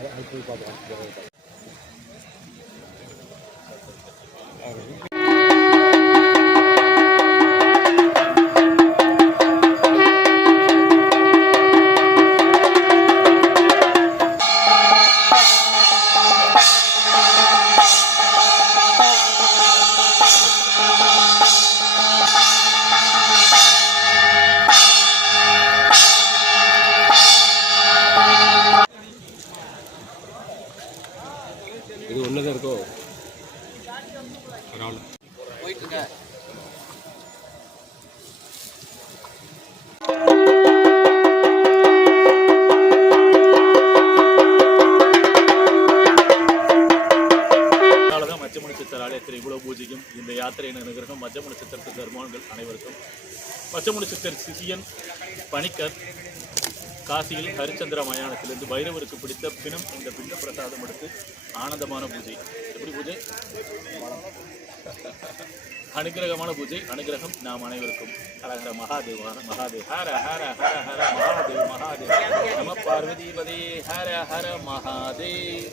அது போய் பார்ப்போம். இது ஒன்று தான் இருக்கோ பரவாயில்ல போயிட்டுருங்க. மச்சமுனி சித்தர் ஆலயத்தில் இவ்வளவு பூஜைக்கும் இந்த யாத்திரையின் அனுகிரகம் மச்சமுனி சித்தருக்கு தர்மான்கள் அனைவருக்கும். மச்சமுனி சித்தர் சிசியன் பணிக்கர் காசியில் ஹரிச்சந்திர மயானத்திலிருந்து பைரவருக்கு பிடித்த பிணம் இந்த பிண்ட பிரசாதம் எடுத்து ஆனந்தமான பூஜை. எப்படி பூஜை? அனுகிரகமான பூஜை. அனுகிரகம் நாம் அனைவருக்கும். ஹரஹர மகாதேவ் மகாதேவ் ஹர ஹர ஹர ஹர மகாதேவ் மகாதேவ் நம பார்வதிபதே ஹர ஹர மகாதேவ்.